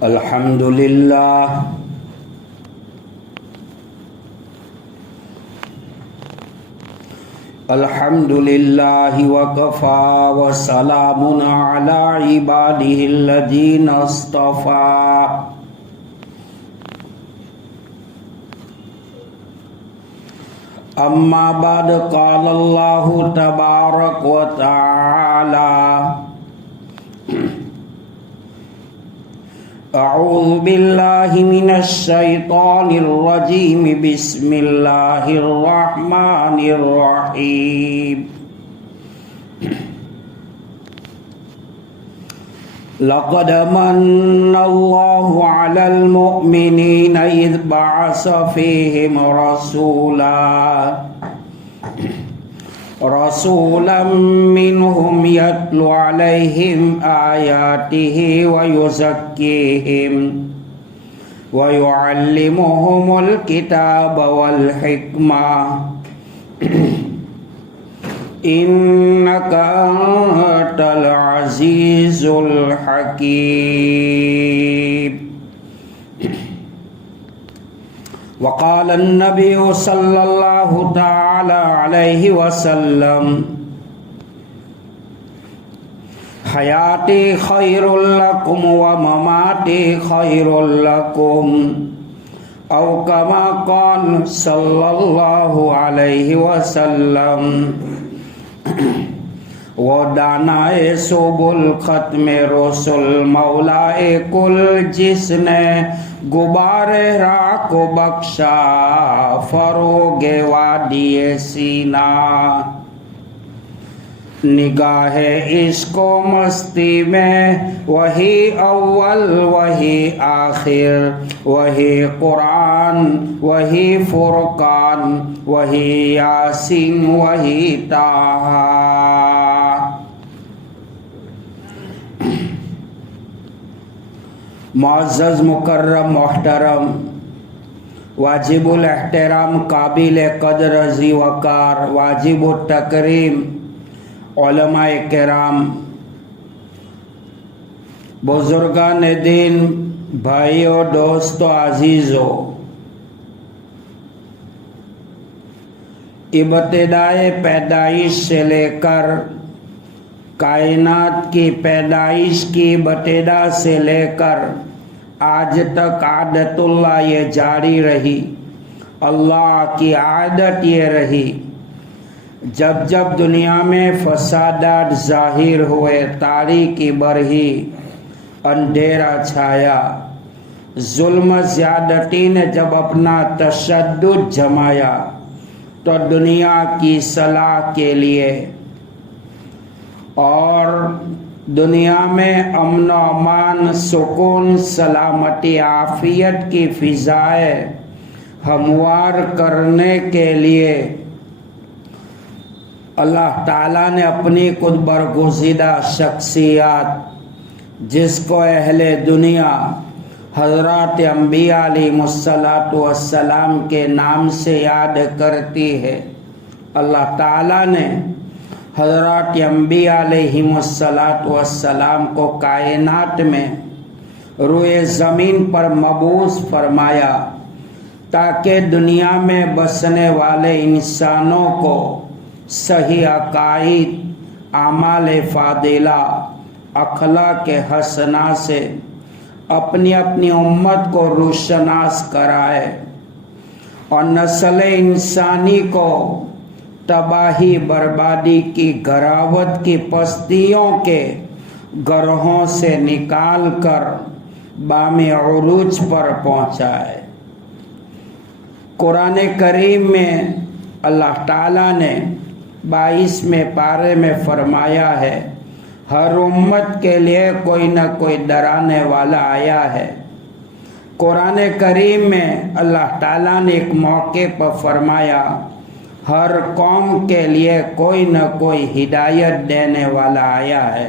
الحمد للہ الحمد للہ وکفی وسلام علی عبادہ الذین اصطفی اما بعد قال اللہ تبارک و تعالی اعوذ باللہ من الشیطان الرجیم بسم اللہ الرحمن الرحیم لقد من اللہ علی المؤمنین اذ بعث فیہم رسولا منهم يتلو عليهم آياته ويزكيهم ويعلمهم الكتاب والحكمة إنك أنت العزيز الحكيم وقال النبي صلى الله تعالى عليه وسلم حياتي خير لكم ومماتي خير لكم أو كما قال صلى الله عليه وسلم ودانائے سبل ختم رسل مولائے کل جس نے غبار راہ کو بخشا فروغ وادی سینا نگاہ عشق و مستی میں وہی اول وہی آخر وہی قرآن وہی فرقان وہی یاسین وہی طٰہٰ معزز مکرم محترم واجب الاحترام قابل قدر ذی وقار واجب التکریم علماء کرام بزرگان دین بھائیوں دوستوں عزیزوں ابتدائے پیدائش سے لے کر کائنات کی پیدائش کی ابتدا سے لے کر آج تک عادت اللہ یہ جاری رہی اللہ کی عادت یہ رہی جب جب دنیا میں فسادات ظاہر ہوئے تاریکی بڑھی اندھیرا چھایا ظلم زیادتی نے جب اپنا تشدد جمایا تو دنیا کی صلاح کے لیے اور دنیا میں امن و امان سکون سلامتی عافیت کی فضائیں ہموار کرنے کے لیے اللہ تعالیٰ نے اپنی خود برگزیدہ شخصیات جس کو اہل دنیا حضرات انبیاء علیہ السلام کے نام سے یاد کرتی ہے اللہ تعالیٰ نے حضرات انبیاء علیہ السلام کو کائنات میں روئے زمین پر مبعوث فرمایا تاکہ دنیا میں بسنے والے انسانوں کو صحیح عقائد اعمال فاضلہ اخلاق حسنہ سے اپنی اپنی امت کو روشناس کرائے اور نسل انسانی کو تباہی بربادی کی گراوٹ کی پستیوں کے گرہوں سے نکال کر بام عروج پر پہنچائے قرآن کریم میں اللہ تعالیٰ نے 22 پارے میں فرمایا ہے ہر امت کے لیے کوئی نہ کوئی ڈرانے والا آیا ہے قرآن کریم میں اللہ تعالیٰ نے ایک موقع پر فرمایا ہر قوم کے لیے کوئی نہ کوئی ہدایت دینے والا آیا ہے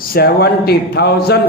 70,000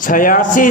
86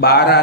12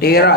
13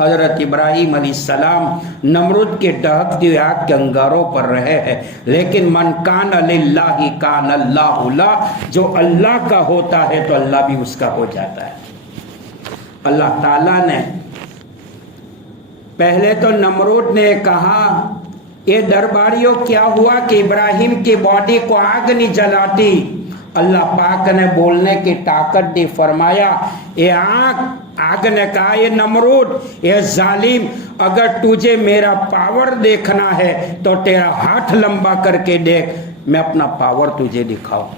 حضرت ابراہیم علیہ السلام نمرود کے دہکتی ہوئی آگ کے انگاروں پر رہے ہیں، لیکن من کان للہ کان اللہ لہ، جو اللہ کا ہوتا ہے تو اللہ بھی اس کا ہو جاتا ہے۔ اللہ تعالیٰ نے پہلے تو نمرود نے کہا یہ درباریوں کیا ہوا کہ ابراہیم کی باڈی کو آگ نہیں جلاتی؟ اللہ پاک نے بولنے کی طاقت دی، فرمایا یہ آگ نے کہا یہ نمرود، یہ ظالم، اگر تجھے میرا پاور دیکھنا ہے تو تیرا ہاتھ لمبا کر کے دیکھ، میں اپنا پاور تجھے دکھاؤں۔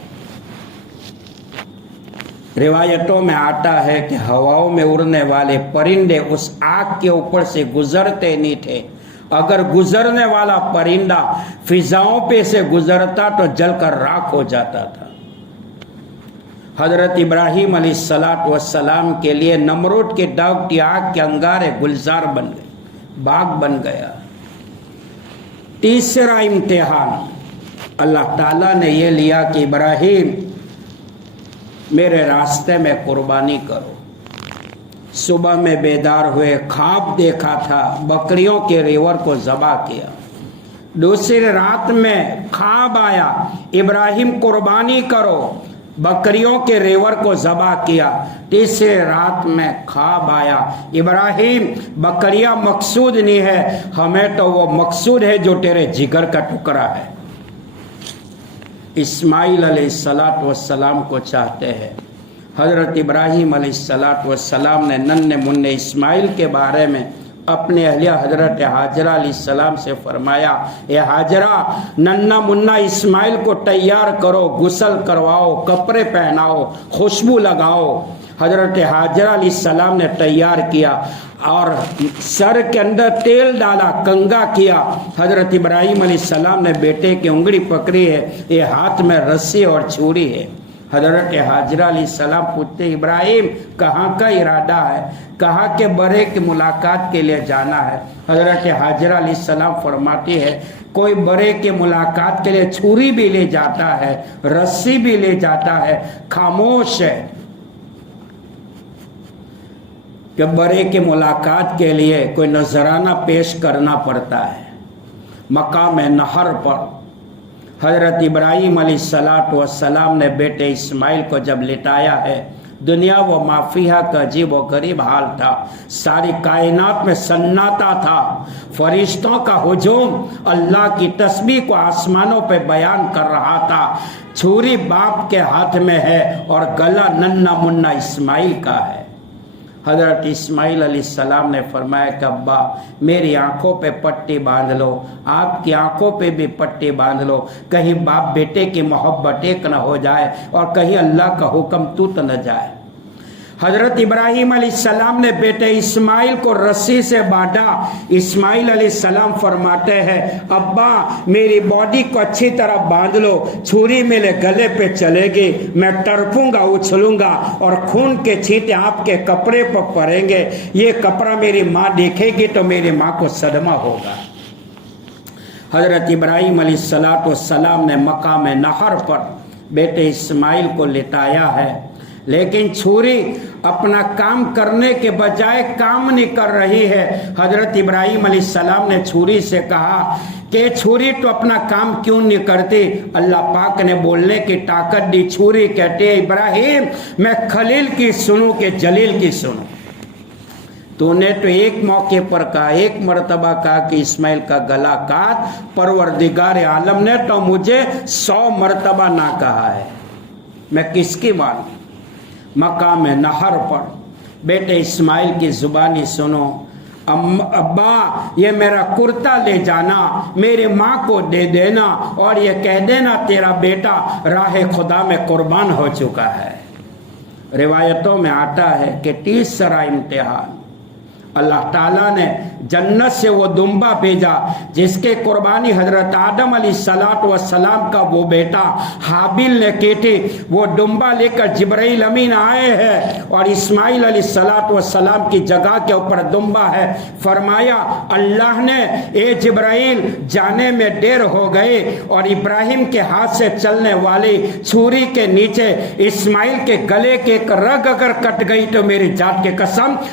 روایتوں میں آتا ہے کہ ہواؤں میں اڑنے والے پرندے اس آگ کے اوپر سے گزرتے نہیں تھے، اگر گزرنے والا پرندہ فضاؤں پہ سے گزرتا تو جل کر راکھ ہو جاتا تھا۔ حضرت ابراہیم علیہ السلام کے لیے نمرود کے داغتی آگ کے انگارے گلزار بن گئے، باغ بن گیا۔ تیسرا امتحان اللہ تعالیٰ نے یہ لیا کہ ابراہیم میرے راستے میں قربانی کرو۔ صبح میں بیدار ہوئے، خواب دیکھا تھا، بکریوں کے ریور کو ذبح کیا۔ دوسری رات میں خواب آیا، ابراہیم قربانی کرو، بکریوں کے ریور کو ذبح کیا۔ تیسری رات میں خواب آیا، ابراہیم بکریاں مقصود نہیں ہے، ہمیں تو وہ مقصود ہے جو تیرے جگر کا ٹکڑا ہے۔ اسماعیل علیہ السلام کو چاہتے ہیں۔ حضرت ابراہیم علیہ السلام نے ننھے منھے اسماعیل کے بارے میں اپنے اہلیہ حضرت حاجرہ علیہ السلام سے فرمایا، اے حاجرہ ننھا منھا اسماعیل کو تیار کرو، غسل کرواؤ، کپڑے پہناؤ، خوشبو لگاؤ۔ حضرت حاجرہ علیہ السلام نے تیار کیا اور سر کے اندر تیل ڈالا، کنگا کیا۔ حضرت ابراہیم علیہ السلام نے بیٹے کی انگلی پکڑی ہے، یہ ہاتھ میں رسی اور چھری ہے۔ حضرت حاجرہ علیہ السلام پوچھتے ابراہیم کہاں کا ارادہ ہے؟ کہا کہ برے کی ملاقات کے لیے جانا ہے۔ حضرت حاجرہ علیہ السلام فرماتی ہے کوئی برے کے ملاقات کے لیے چھری بھی لے جاتا ہے، رسی بھی لے جاتا ہے، خاموش ہے کہ برے کے ملاقات کے لیے کوئی نذرانہ پیش کرنا پڑتا ہے۔ مقام نہر پر حضرت ابراہیم علیہ السلام نے بیٹے اسماعیل کو جب لٹایا ہے، دنیا و مافیہ کا عجیب و غریب حال تھا، ساری کائنات میں سناٹا تھا، فرشتوں کا ہجوم اللہ کی تسبیح کو آسمانوں پہ بیان کر رہا تھا۔ چھری باپ کے ہاتھ میں ہے اور گلا ننھا منھا اسماعیل کا ہے۔ حضرت اسماعیل علیہ السلام نے فرمایا کہ ابا میری آنکھوں پہ پٹی باندھ لو، آپ کی آنکھوں پہ بھی پٹی باندھ لو، کہیں باپ بیٹے کی محبت ایک نہ ہو جائے اور کہیں اللہ کا حکم ٹوٹ نہ جائے۔ حضرت ابراہیم علیہ السلام نے بیٹے اسماعیل کو رسی سے باندھا۔ اسماعیل علیہ السلام فرماتے ہیں ابا میری باڈی کو اچھی طرح باندھ لو، چھری میرے گلے پہ چلے گی، میں تڑپوں گا، اچھلوں گا اور خون کے چھینٹے آپ کے کپڑے پر پڑیں گے، یہ کپڑا میری ماں دیکھے گی تو میری ماں کو صدمہ ہوگا۔ حضرت ابراہیم علیہ السلام نے مقام نہر پر بیٹے اسماعیل کو لٹایا ہے، لیکن چھری اپنا کام کرنے کے بجائے کام نہیں کر رہی ہے۔ حضرت ابراہیم علیہ السلام نے چھری سے کہا کہ چھری تو اپنا کام کیوں نہیں کرتی؟ اللہ پاک نے بولنے کی طاقت دی، چھری کہتے ہیں ابراہیم میں خلیل کی سنوں کہ جلیل کی سنوں؟ تو نے تو ایک موقع پر کہا، ایک مرتبہ کہا کہ اسماعیل کا گلا کاٹ، پروردگار عالم نے تو مجھے 100 مرتبہ نہ کہا ہے، میں کس کی مانوں؟ مقام نہر پر بیٹے اسماعیل کی زبانی سنو، ابا یہ میرا کرتا لے جانا، میری ماں کو دے دینا اور یہ کہہ دینا تیرا بیٹا راہ خدا میں قربان ہو چکا ہے۔ روایتوں میں آتا ہے کہ تیسرا امتحان اللہ تعالیٰ نے جنت سے وہ دمبا بھیجا جس کے قربانی حضرت آدم علیہ السلام کا وہ بیٹا حابیل نے کی تھی۔ وہ دمبا لے کر جبرائیل امین آئے ہیں اور اسماعیل علیہ السلام کی جگہ کے اوپر دمبا ہے۔ فرمایا اللہ نے اے جبرائیل جانے میں دیر ہو گئے اور ابراہیم کے ہاتھ سے چلنے والی چھری کے نیچے اسماعیل کے گلے کے ایک رگ اگر کٹ گئی تو میری ذات کی قسم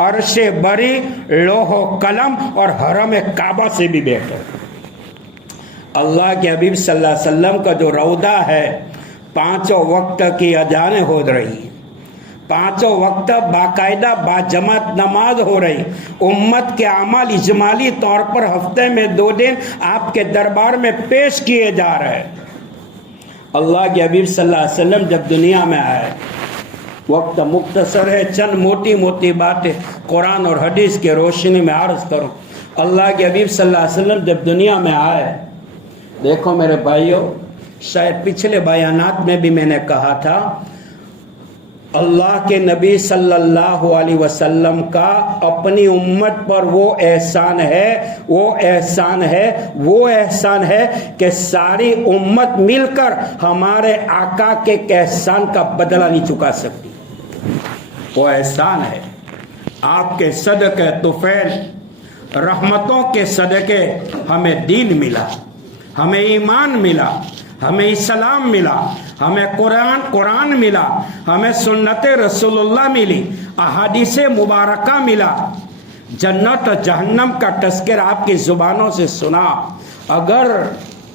عرش بری، لوح و قلم اور حرم کعبہ سے بھی بہتر۔ اللہ کے حبیب صلی اللہ علیہ وسلم کا جو روضہ ہے، 5 وقت کی اذانیں ہو رہی، 5 وقت باقاعدہ باجماعت نماز ہو رہی، امت کے اعمال اجمالی طور پر ہفتے میں 2 دن آپ کے دربار میں پیش کیے جا رہے ہیں۔ اللہ کے حبیب صلی اللہ علیہ وسلم جب دنیا میں آئے، وقت مختصر ہے، چند موٹی موٹی باتیں قرآن اور حدیث کے روشنی میں عرض کروں۔ اللہ کے حبیب صلی اللہ علیہ وسلم جب دنیا میں آئے، دیکھو میرے بھائیوں، شاید پچھلے بیانات میں بھی میں نے کہا تھا، اللہ کے نبی صلی اللہ علیہ وسلم کا اپنی امت پر وہ احسان ہے کہ ساری امت مل کر ہمارے آقا کے احسان کا بدلہ نہیں چکا سکتی۔ وہ احسان ہے، آپ کے صدقے طفیل رحمتوں کے صدقے ہمیں دین ملا، ہمیں ایمان ملا، ہمیں اسلام ملا، ہمیں قرآن ملا، ہمیں سنت رسول اللہ ملی، احادیث مبارکہ ملا، جنت و جہنم کا تذکر آپ کی زبانوں سے سنا۔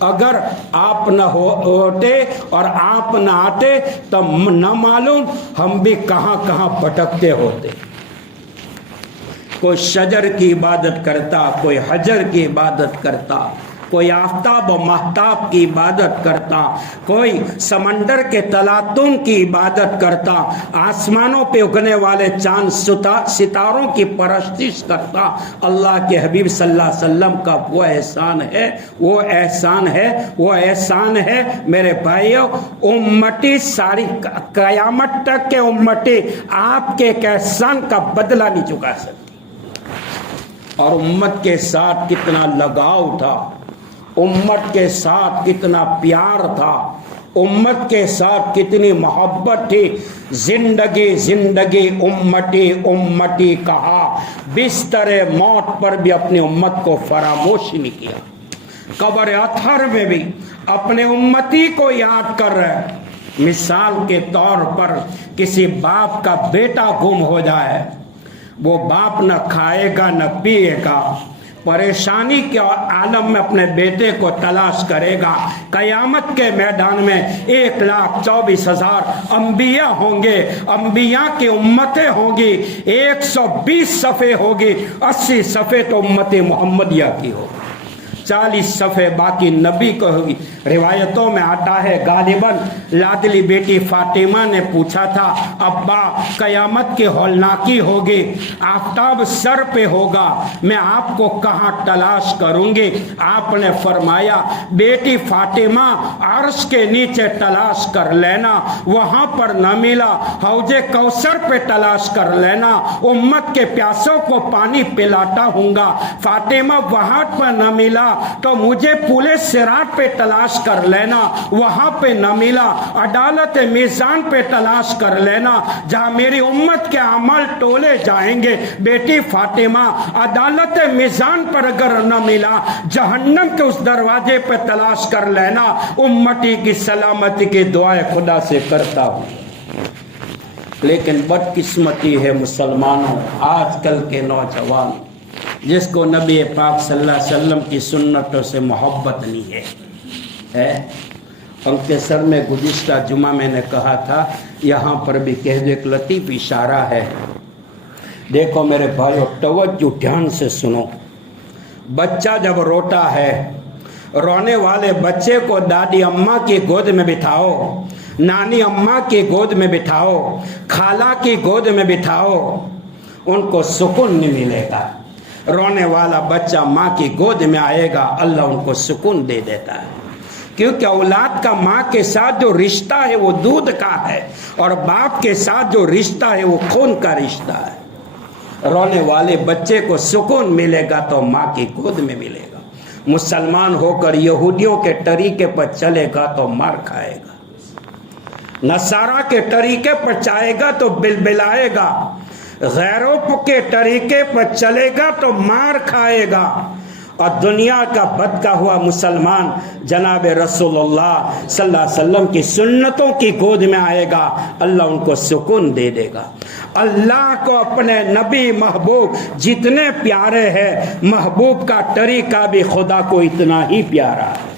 اگر آپ نہ ہوتے اور آپ نہ آتے تو نہ معلوم ہم بھی کہاں کہاں بھٹکتے ہوتے۔ کوئی شجر کی عبادت کرتا، کوئی حجر کی عبادت کرتا، کوئی آفتاب و مہتاب کی عبادت کرتا، کوئی سمندر کے تلاطم کی عبادت کرتا، آسمانوں پہ اگنے والے چاند ستاروں کی پرستش کرتا۔ اللہ کے حبیب صلی اللہ علیہ وسلم کا وہ احسان ہے میرے بھائیوں، امتی ساری قیامت تک کے امتی آپ کے احسان کا بدلہ نہیں چکا سکتی۔ اور امت کے ساتھ کتنا لگاؤ تھا، امت کے ساتھ کتنا پیار تھا، امت کے ساتھ کتنی محبت تھی۔ زندگی امتی کہا، بستر موت پر بھی اپنی امت کو فراموش نہیں کیا۔ قبر اطہر میں بھی اپنے امتی کو یاد کر رہے۔ مثال کے طور پر کسی باپ کا بیٹا گم ہو جائے، وہ باپ نہ کھائے گا نہ پیے گا، پریشانی کے عالم میں اپنے بیٹے کو تلاش کرے گا۔ قیامت کے میدان میں 1,24,000 انبیاء ہوں گے، انبیاء کی امتیں ہوں گی، 120 صفحے ہوگی، 80 صفحے تو امت محمدیہ کی ہوگی، 40 صفحے باقی نبی کو ہوگی۔ روایتوں میں آتا ہے غالباً لاڈلی بیٹی فاطمہ نے پوچھا تھا، ابا قیامت کی ہولناکی ہوگی، آفتاب سر پہ ہوگا، میں آپ کو کہاں تلاش کروں گی؟ آپ نے فرمایا، بیٹی فاطمہ عرش کے نیچے تلاش کر لینا، وہاں پر نہ ملا حوض کوثر پہ تلاش کر لینا، امت کے پیاسوں کو پانی پلاتا ہوں گا۔ فاطمہ وہاں پر نہ ملا تو مجھے پولے صراط پہ تلاش کر لینا، وہاں پہ نہ ملا عدالت میزان پہ تلاش کر لینا، جہاں میری امت کے اعمال تولے جائیں گے۔ بیٹی فاطمہ عدالت میزان پر اگر نہ ملا، جہنم کے اس دروازے پہ تلاش کر لینا۔ امتی کی سلامتی کی دعائیں خدا سے کرتا ہوں، لیکن بدقسمتی ہے مسلمانوں، آج کل کے نوجوان جس کو نبی پاک صلی اللہ علیہ وسلم کی سنتوں سے محبت نہیں ہے۔ ان کے سر میں گزشتہ جمعہ میں نے کہا تھا، یہاں پر بھی کہہ دو، ایک لطیف اشارہ ہے۔ دیکھو میرے بھائیو، توجہ دھیان سے سنو۔ بچہ جب روتا ہے، رونے والے بچے کو دادی اماں کی گود میں بٹھاؤ، نانی اماں کی گود میں بٹھاؤ، خالہ کی گود میں بٹھاؤ، ان کو سکون نہیں ملے گا۔ رونے والا بچہ ماں کی گود میں آئے گا، اللہ ان کو سکون دے دیتا ہے، کیونکہ اولاد کا ماں کے ساتھ جو رشتہ ہے وہ دودھ کا ہے، اور باپ کے ساتھ جو رشتہ ہے وہ خون کا رشتہ ہے۔ رونے والے بچے کو سکون ملے گا تو ماں کی گود میں ملے گا۔ مسلمان ہو کر یہودیوں کے طریقے پر چلے گا تو مار کھائے گا، نصارہ کے طریقے پر چاہے گا تو بلبلائے گا، غیروں کے طریقے پر چلے گا تو مار کھائے گا، اور دنیا کا بھٹکا ہوا مسلمان جناب رسول اللہ صلی اللہ علیہ وسلم کی سنتوں کی گود میں آئے گا، اللہ ان کو سکون دے دے گا۔ اللہ کو اپنے نبی محبوب جتنے پیارے ہیں، محبوب کا طریقہ بھی خدا کو اتنا ہی پیارا ہے۔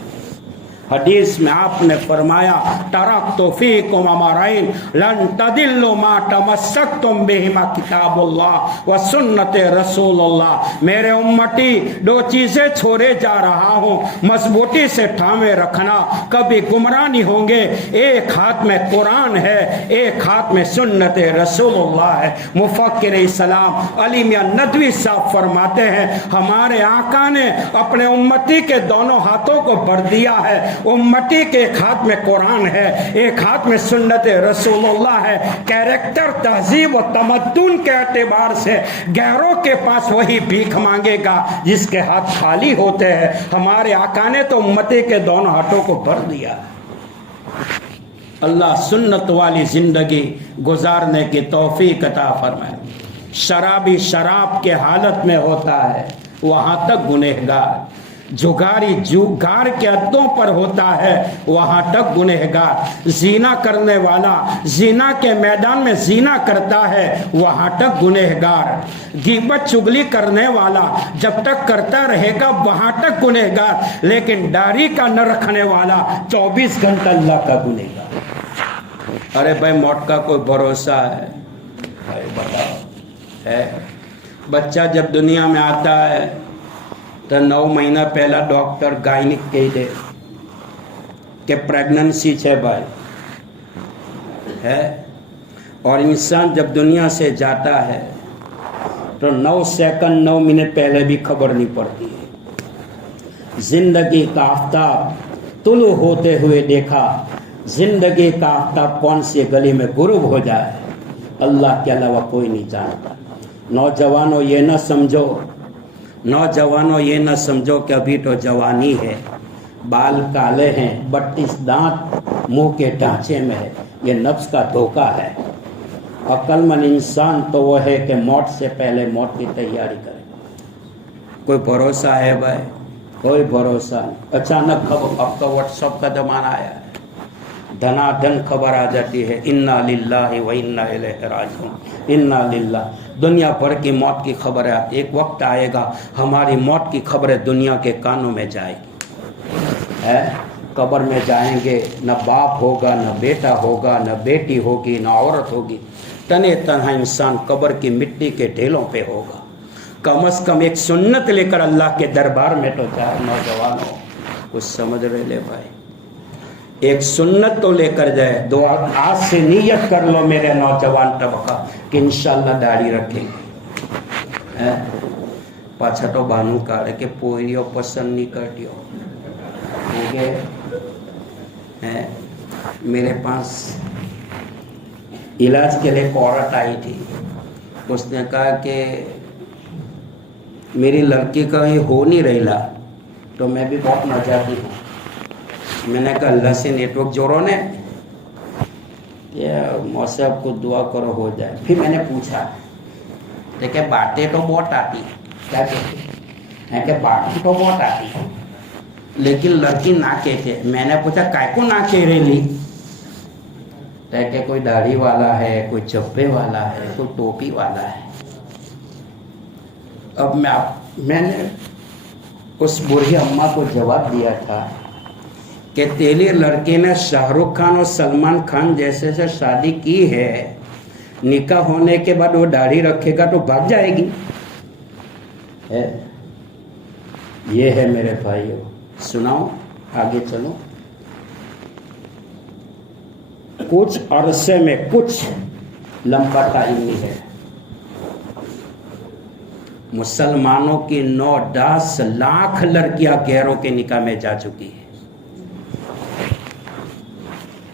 حدیث میں آپ نے فرمایا ترکت فیکم امرین لن تضلوا ما تمسکتم بہما کتاب اللہ و سنت رسول اللہ، میرے امتی دو چیزیں چھوڑے جا رہا ہوں، مضبوطی سے تھامے رکھنا، کبھی گمراہ نہیں ہوں گے۔ ایک ہاتھ میں قرآن ہے، ایک ہاتھ میں سنت رسول اللہ ہے۔ مفکر اسلام علی میاں ندوی صاحب فرماتے ہیں ہمارے آقا نے اپنے امتی کے دونوں ہاتھوں کو بھر دیا ہے، امتی کے ایک ہاتھ میں قرآن ہے، ایک ہاتھ میں سنت رسول اللہ ہے۔ کیریکٹر، تہذیب و تمدن کے اعتبار سے غیروں کے پاس وہی بھیک مانگے گا جس کے ہاتھ خالی ہوتے ہیں۔ ہمارے آقا نے تو امتی کے دونوں ہاتھوں کو بھر دیا۔ اللہ سنت والی زندگی گزارنے کی توفیق عطا فرمائے۔ شرابی شراب کے حالت میں ہوتا ہے وہاں تک گنہگار، جگاری جگار کے عدوں پر ہوتا ہے وہاں تک گنہگار، زینا کرنے والا زینا کے میدان میں زینا کرتا ہے وہاں تک گنہگار، غیبت چگلی کرنے والا جب تک کرتا رہے گا وہاں تک گنہگار، لیکن داڑھی کا نہ رکھنے والا 24 گھنٹہ اللہ کا گنہگار۔ ارے بھائی موت کا کوئی بھروسہ ہے؟ بھائی بتاؤ ہے؟ بچہ جب دنیا میں آتا ہے تو 9 مہینہ پہلا ڈاکٹر گائنک کہہ دے کہ پریگننسی ہے بھائی ہے، اور انسان جب دنیا سے جاتا ہے تو 9 سیکنڈ 9 منٹ پہلے بھی خبر نہیں پڑتی ہے۔ زندگی کا آفتاب طلوع ہوتے ہوئے دیکھا، زندگی کا آفتاب کون سی گلی میں غروب ہو جائے اللہ کے علاوہ کوئی نہیں جانتا۔ نوجوانوں یہ نہ سمجھو، نوجوانوں یہ نہ سمجھو کہ ابھی تو جوانی ہے، بال کالے ہیں، 32 دانت منہ کے ڈھانچے میں ہے، یہ نفس کا دھوکہ ہے۔ عقل مند انسان تو وہ ہے کہ موت سے پہلے موت کی تیاری کرے۔ کوئی بھروسہ ہے بھائی؟ کوئی بھروسہ نہیں۔ اچانک اب کا واٹس ایپ کا زمانہ آیا ہے، دھنا دھن خبر آ جاتی ہے انا للہ و انا الیہ راجعون، انا للہ، دنیا بھر کی موت کی خبریں آتی۔ ایک وقت آئے گا ہماری موت کی خبریں دنیا کے کانوں میں جائے گی۔ قبر میں جائیں گے، نہ باپ ہوگا، نہ بیٹا ہوگا، نہ بیٹی ہوگی، نہ عورت ہوگی، تنے تنہا انسان قبر کی مٹی کے ڈھیلوں پہ ہوگا۔ کم از کم ایک سنت لے کر اللہ کے دربار میں تو جائے۔ نوجوانوں کچھ سمجھ رہے لے بھائی، ایک سنت تو لے کر جائے۔ دعا آج سے نیت کر لو میرے نوجوان طبقہ کہ انشاءاللہ داڑھی رکھیں گے۔ پاچھا تو بانو کاڑے کہ پوئیو پسند نہیں کرتی ہو گئے۔ میرے پاس علاج کے لیے ایک عورت آئی تھی، اس نے کہا کہ میری لڑکی کا یہ ہو نہیں رہا، تو میں بھی بہت ناجاتی ہوں۔ میں نے کہا اللہ سے نیٹ ورک جوڑو نے، یہ موسیٰ کو دعا کرو ہو جائے۔ پھر میں نے پوچھا دیکھیں باتیں تو بہت آتی ہیں، کیا کہتے ہیں کہ باتیں تو بہت آتی ہیں لیکن لڑکی نہ کہتے۔ میں نے پوچھا کائے کو نہ کہہ رہی لی؟ کہ کوئی داڑھی والا ہے، کوئی چپے والا ہے، کوئی ٹوپی والا ہے۔ اب میں نے اس بوڑھی اماں کو جواب دیا تھا کہ تیری لڑکی نے شاہ رخ خان اور سلمان خان جیسے سے شادی کی ہے، نکاح ہونے کے بعد وہ داڑھی رکھے گا تو بھاگ جائے گی۔ یہ ہے میرے بھائیوں، سناؤ آگے چلو۔ کچھ عرصے میں کچھ لمبا ٹائم نہیں ہے، مسلمانوں کی 9-10 لاکھ لڑکیاں غیروں کے نکاح میں جا چکی ہیں۔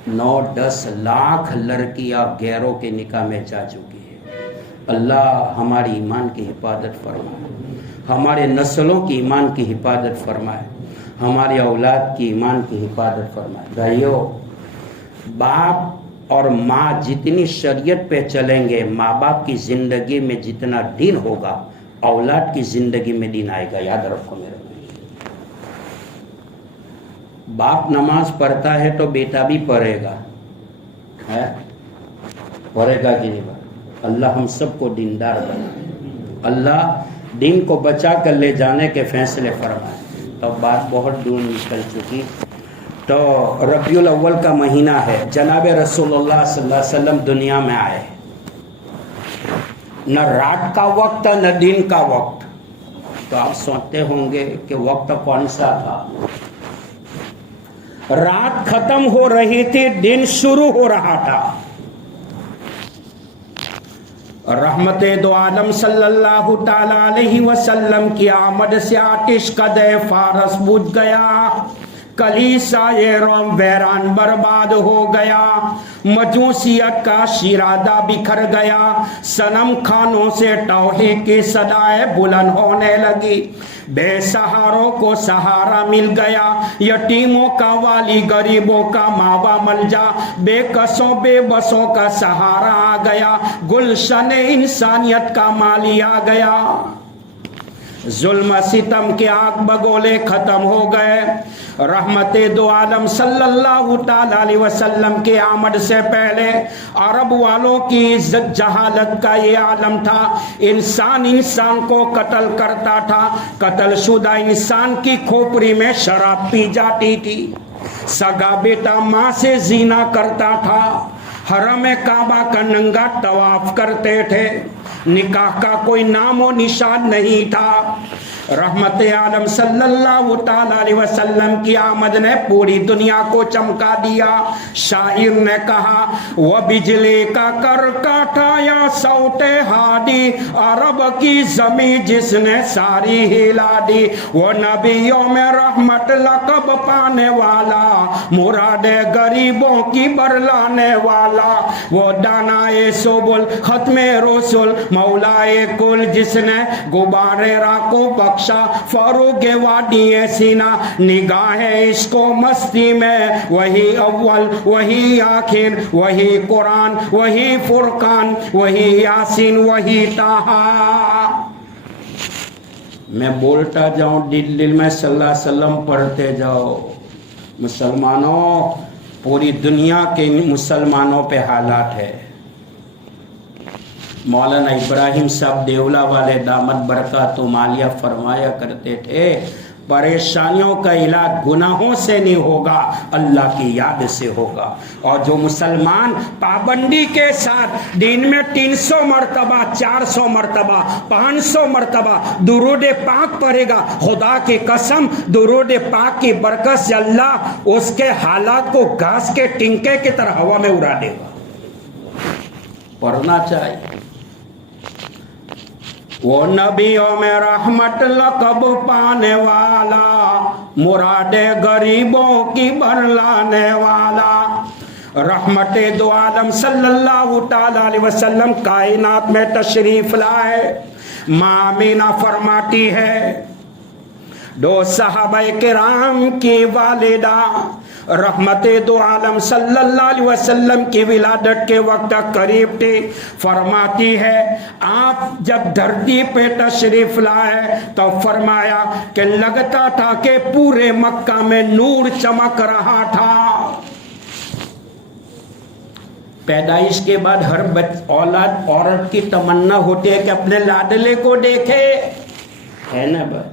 9-10 لاکھ لڑکیاں غیروں کے نکاح میں جا چکی ہیں۔ اللہ ہماری ایمان کی حفاظت فرمائے، ہمارے نسلوں کی ایمان کی حفاظت فرمائے، ہماری اولاد کی ایمان کی حفاظت فرمائے۔ بھائیو، باپ اور ماں جتنی شریعت پہ چلیں گے، ماں باپ کی زندگی میں جتنا دین ہوگا، اولاد کی زندگی میں دین آئے گا۔ یاد رکھو میرے بھائی، باپ نماز پڑھتا ہے تو بیٹا بھی پڑھے گا، ہے پڑھے گا کہ نہیں؟ اللہ ہم سب کو دیندار بنائے، اللہ دین کو بچا کر لے جانے کے فیصلے فرمائے۔ تو بات بہت دور نکل چکی۔ تو ربیع الاول کا مہینہ ہے، جناب رسول اللہ صلی اللہ علیہ وسلم دنیا میں آئے، نہ رات کا وقت نہ دن کا وقت۔ تو آپ سوچتے ہوں گے کہ وقت کون سا تھا؟ رات ختم ہو رہی تھی، دن شروع ہو رہا تھا۔ رحمت دو عالم صلی اللہ تعالی علیہ وسلم کی آمد سے آتش قدح فارس بجھ گیا، کلیسا روم ویران برباد ہو گیا، مجوسیت کا شیرادہ بکھر گیا، صنم خانوں سے توحید کی صدائیں بلند ہونے لگی، بے سہاروں کو سہارا مل گیا، یتیموں کا والی، غریبوں کا ماوا ملجا، بے کسوں بے بسوں کا سہارا آ گیا، گلشن انسانیت کا مالی آ گیا۔ ظلم ستم کے آگ بگولے ختم ہو گئے۔ رحمت دو عالم صلی اللہ تعالی علیہ وسلم کے آمد سے پہلے عرب والوں کی عزت جہالت کا یہ عالم تھا، انسان انسان کو قتل کرتا تھا، قتل شدہ انسان کی کھوپڑی میں شراب پی جاتی تھی، سگا بیٹا ماں سے زنا کرتا تھا، حرم کعبہ کا ننگا طواف کرتے تھے، نکاح کا کوئی نام و نشان نہیں تھا۔ رحمت عالم صلی اللہ تعالی علیہ وسلم کی آمد نے پوری دنیا کو چمکا دیا۔ شاعر نے کہا وہ بجلی کا کر کاٹا یا سوٹ ہادی، عرب کی زمین جس نے ساری ہلا دی، وہ نبیوں میں رحمت لقب پانے والا، مراد غریبوں کی برلانے والا، وہ دانائے سبل ختم رسول مولائے کل، جس نے غبارے را کو بخشا فاروق وادی سینا، نگاہ عشق و مستی میں وہی اول وہی آخر، وہی قرآن وہی فرقان، وہی یاسین وہی طٰہٰ۔ میں بولتا جاؤں، دل میں صلی اللہ علیہ وسلم پڑھتے جاؤ۔ مسلمانوں، پوری دنیا کے مسلمانوں پہ حالات ہے۔ مولانا ابراہیم صاحب دیولہ والے دامت برکات و مالیہ فرمایا کرتے تھے، پریشانیوں کا علاج گناہوں سے نہیں ہوگا، اللہ کی یاد سے ہوگا۔ اور جو مسلمان پابندی کے ساتھ دن میں 300 مرتبہ 400 مرتبہ 500 مرتبہ درود پاک پڑھے گا، خدا کی قسم درود پاک کی برکت سے اللہ اس کے حالات کو گھاس کے ٹنکے کی طرح ہوا میں اڑا دے گا۔ پڑھنا چاہیے۔ وہ نبیوں میں رحمت لقب پانے والا، مراد غریبوں کی برلانے والا، رحمت دو عالم صلی اللہ تعالی علیہ وسلم کائنات میں تشریف لائے۔ ماں آمینہ فرماتی ہے، دو صحابہ کرام کی والدہ رحمت دو عالم صلی اللہ علیہ وسلم کی ولادت کے وقت قریب تھی، فرماتی ہے آپ جب دھرتی پہ تشریف لائے تو فرمایا کہ لگتا تھا کہ پورے مکہ میں نور چمک رہا تھا۔ پیدائش کے بعد ہر اولاد عورت کی تمنا ہوتی ہے کہ اپنے لاڈلے کو دیکھے، ہے نا بھائی؟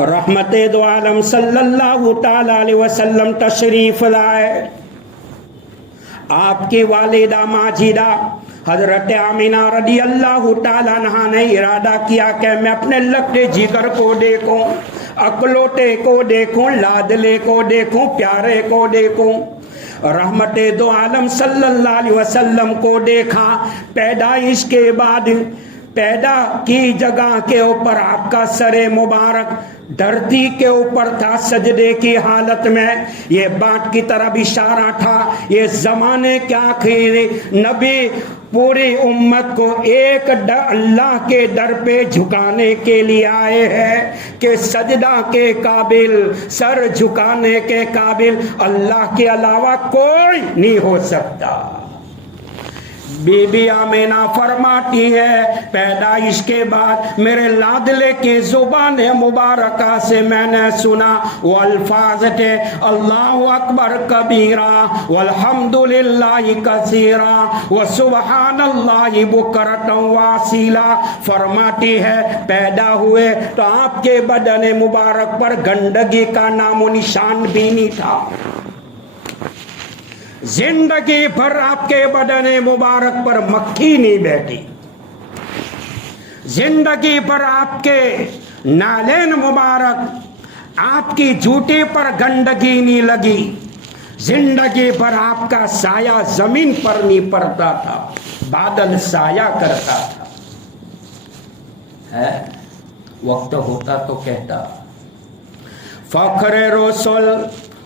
رحمت دو عالم صلی اللہ تعالی علیہ وسلم تشریف لائے۔ آپ کی والدہ ماجدہ حضرت آمینہ رضی اللہ تعالی عنہا نے ارادہ کیا کہ میں اپنے لگتے جگر کو دیکھوں، اکلوٹے کو دیکھوں، لادلے کو دیکھوں، پیارے کو دیکھوں۔ رحمت دو عالم صلی اللہ علیہ وسلم کو دیکھا۔ پیدائش کے بعد پیدا کی جگہ کے اوپر آپ کا سر مبارک دھرتی کے اوپر تھا، سجدے کی حالت میں۔ یہ بات کی طرف اشارہ تھا، یہ زمانے کے آخری نبی پوری امت کو ایک اللہ کے در پہ جھکانے کے لیے آئے ہیں کہ سجدہ کے قابل، سر جھکانے کے قابل اللہ کے علاوہ کوئی نہیں ہو سکتا۔ بی بی آمینہ فرماتی ہے پیدائش کے بعد میرے لادلے کی زبان مبارکہ سے میں نے سنا وہ الفاظ تھے اللہ اکبر کبیرہ والحمدللہ کثیرہ وسبحان اللہ بکرۃ واصیلا۔ فرماتی ہے پیدا ہوئے تو آپ کے بدن مبارک پر گندگی کا نام و نشان بھی نہیں تھا، زندگی بھر آپ کے بدن مبارک پر مکھی نہیں بیٹھی، زندگی بھر آپ کے نالین مبارک آپ کی جوتی پر گندگی نہیں لگی، زندگی بھر آپ کا سایہ زمین پر نہیں پڑتا تھا، بادل سایہ کرتا تھا۔ وقت ہوتا تو کہتا فخر رسول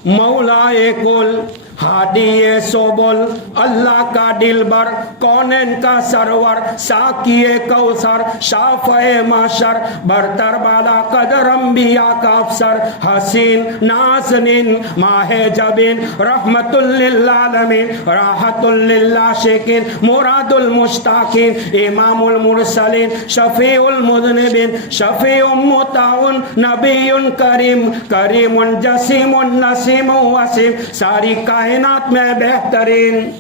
مولا کل ہادی سوبل اللہ کا دلبر کونین کا سرور ساقی کوثر شافع معشر برتر بالا قدر انبیاء کا افسر حسین نازنین ماہ جبین رحمت للعالمین راحت للعاشقین مراد المشتاقین امام المرسلین شفیع المذنبین شفیع مطاع نبی کریم کریم جسیم نسیم وسیم، ساری کائنات میں بہترین،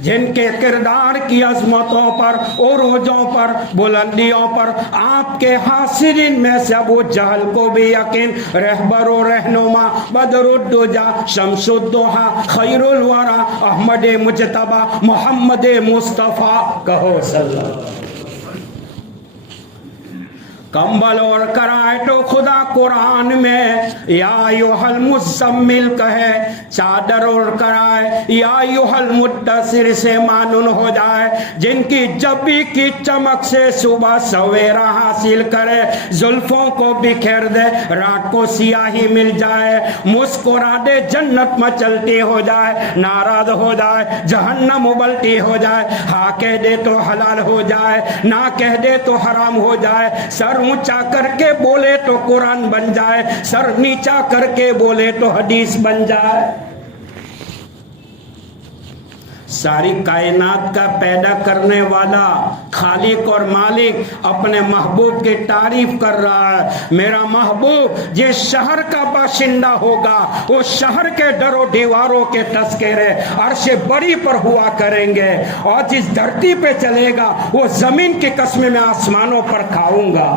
جن کے کردار کی عظمتوں پر عروجوں پر بلندیوں پر آپ کے حاصرین میں سے ابو جہل کو بھی یقین، رہبر و رہنما بدر الدجا شمس الضحا خیر الورا احمد مجتبی محمد مصطفیٰ، کہو صلی اللہ علیہ وسلم۔ کمبل اور کرائے تو خدا قرآن میں یا ایھا المزمل کہے، چادر اور کرائے یا ایھا المدثر سے مانون ہو جائے، جن کی جبی کی چمک سے صبح سویرا حاصل کرے، زلفوں کو بکھیر دے رات کو سیاہی مل جائے، مسکرا دے جنت مچلتی ہو جائے، ناراض ہو جائے جہنم ابلتی ہو جائے، ہاں کہہ دے تو حلال ہو جائے، نہ کہہ دے تو حرام ہو جائے، سر اونچا کر کے بولے تو قرآن بن جائے، سر نیچا کر کے بولے تو حدیث بن جائے۔ ساری کائنات کا پیدا کرنے والا خالق اور مالک اپنے محبوب کی تعریف کر رہا ہے، میرا محبوب جس شہر کا باشندہ ہوگا اس شہر کے در و دیواروں کے تذکرے عرش بری پر ہوا کریں گے، اور جس دھرتی پہ چلے گا وہ زمین کی قسم میں آسمانوں پر کھاؤں گا،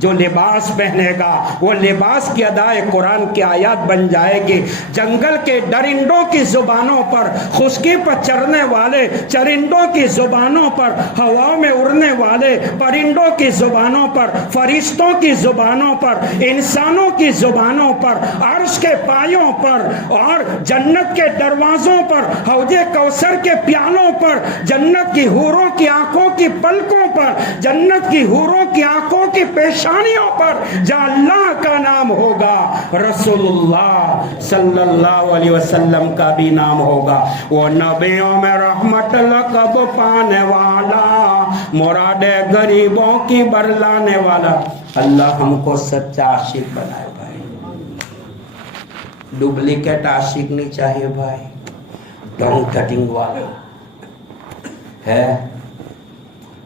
جو لباس پہنے گا وہ لباس کی ادائے قرآن کی آیات بن جائے گی، جنگل کے درندوں کی زبانوں پر، خشکی پر چرنے والے چرندوں کی زبانوں پر، ہواؤں میں اڑنے والے پرندوں کی زبانوں پر، فرشتوں کی زبانوں پر، انسانوں کی زبانوں پر، عرش کے پایوں پر اور جنت کے دروازوں پر، حوض کوثر کے پیالوں پر، جنت کی حوروں کی آنکھوں کی پلکوں پر، جنت کی حوروں کی آنکھوں کی پیشانیوں پر جہاں اللہ کا نام ہوگا رسول اللہ صلی اللہ علیہ وسلم کا بھی نام ہوگا، وہ نبیوں میں رحمت لقب پانے والا، مراد غریبوں کی برلانے والا۔ اللہ ہم کو سچا عاشق بنائے بھائی، ڈپلیکیٹ عاشق نہیں چاہیے بھائی، ڈونٹ کٹنگ والا ہے۔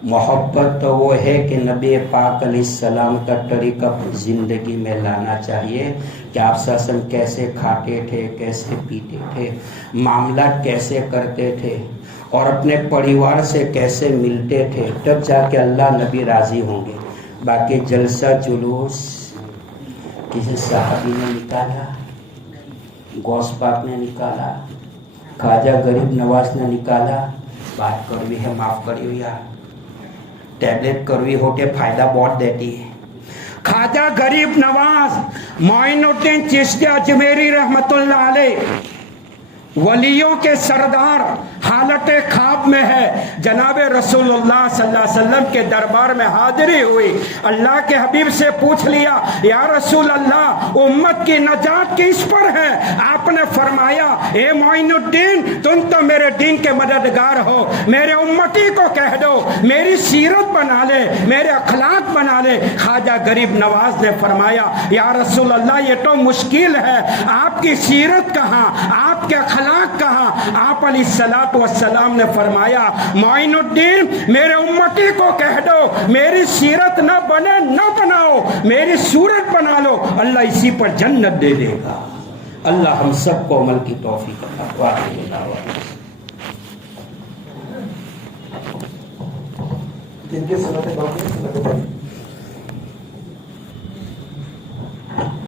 محبت تو وہ ہے کہ نبی پاک علیہ السلام کا طریقہ زندگی میں لانا چاہیے کہ آپ صلی اللہ علیہ وسلم کیسے کھاتے تھے، کیسے پیتے تھے، معاملات کیسے کرتے تھے، اور اپنے پریوار سے کیسے ملتے تھے، تب جا کے اللہ نبی راضی ہوں گے۔ باقی جلسہ جلوس کسی صحابی نے نکالا، غوث پاک نے نکالا، خواجہ غریب نواز نے نکالا، بات کروی ہے معاف کریو یار، ٹیبلٹ کروی ہو کے فائدہ بہت دیتی ہے۔ خواجہ غریب نواز معین الدین چشتی اجمیری رحمت اللہ علیہ، ولیوں کے سردار، حالت خواب میں ہے، جناب رسول اللہ صلی اللہ علیہ وسلم کے دربار میں حاضری ہوئی، اللہ کے حبیب سے پوچھ لیا یا رسول اللہ امت کی نجات کس پر ہے؟ آپ نے فرمایا اے معین الدین تم تو میرے دین کے مددگار ہو، میرے امتی کو کہہ دو میری سیرت بنا لے، میرے اخلاق بنا لے۔ خواجہ غریب نواز نے فرمایا یا رسول اللہ یہ تو مشکل ہے، آپ کی سیرت کہاں، آپ کے اخلاق کہا. آپ علیہ الصلوۃ والسلام نے فرمایا معین الدین میرے امتی کو کہہ دو میری سیرت نہ بنے نہ بناؤ, میری صورت بنا لو, اللہ اسی پر جنت دے دے گا. اللہ ہم سب کو عمل کی توفیق عطا فرمائے.